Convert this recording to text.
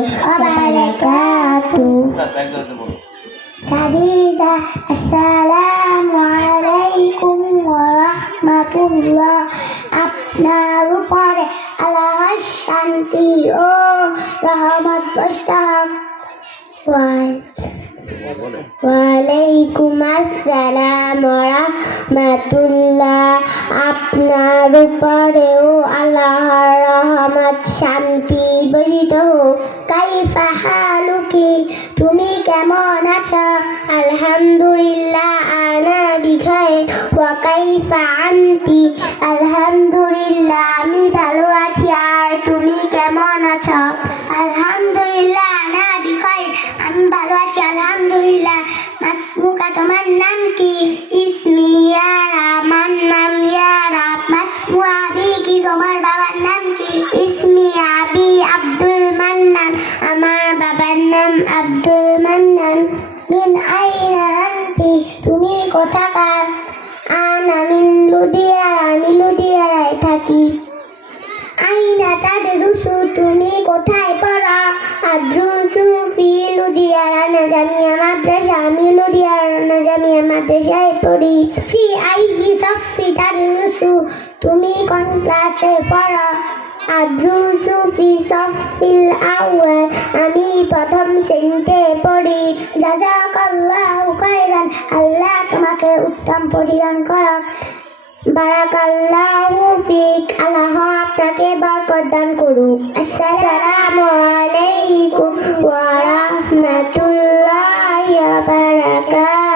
ওয়া বারাকাতুহু। খাদিজা, আসসালামু আলাইকুম ওয়া রাহমাতুল্লাহ। আপনার উপরে আল্লাহর শান্তি ও রহমত বর্ষিত হোক। ওয়ালাইকুম আসসালাম ওয়া রাহমাতুল্লাহ। আপনার উপরেও আল্লাহর রহমত শান্তি বর্ষিত হোক। কাইফা হালুকি, তুমি কেমন আছো? আলহামদুলিল্লাহ আনা বিখাইর। ওয়া কাইফা আনতি? আলহামদুলিল্লাহ আমি ভালো আছি। আর তুমি কেমন আছো? আলহামদুলিল্লাহ আনা বিখাইর, আমি ভালো আছি আলহামদুলিল্লাহ। মাসমুকা, তোমার নাম কি? ইসমি ইয়ারা, আমার নাম ইয়ারা। মাসমু আবি কি, তোমার বাবার নাম কি? ইসমি আবি আব্দুল মান্নান, আমার বাবার নাম আব্দুল মান্নান। মিন আইনা আনতি, তুমি কোথাকার? আনা মিন লুধিয়ানা, আমি লুধিয়ানায় থাকি। আইনা তাদরুসু, তুমি কোথায় পড়ো? আদরুসু ফি লুধিয়ানা জামিয়া মাদ্রাসা, আমি লুধিয়ানা জামিয়া মাদ্রাসায় পড়ি। ফি আইয়ি সাফি তাদরুসু, তুমি কোন ক্লাসে পড়ো? আদরুসু ফি সাফিল আউয়াল, আমি প্রথম শ্রেণীতে পড়ি। জাযাকাল্লাহু খাইরান, আল্লাহ তোমাকে উত্তম প্রতিদান করুক। বারাকাল্লাহু ফিক, আল্লাহ আপনাকে বরকত দান করুক। আসসালামু আলাইকুম ওয়া রাহমাতুল্লাহি ওয়া বারাকাতুহু।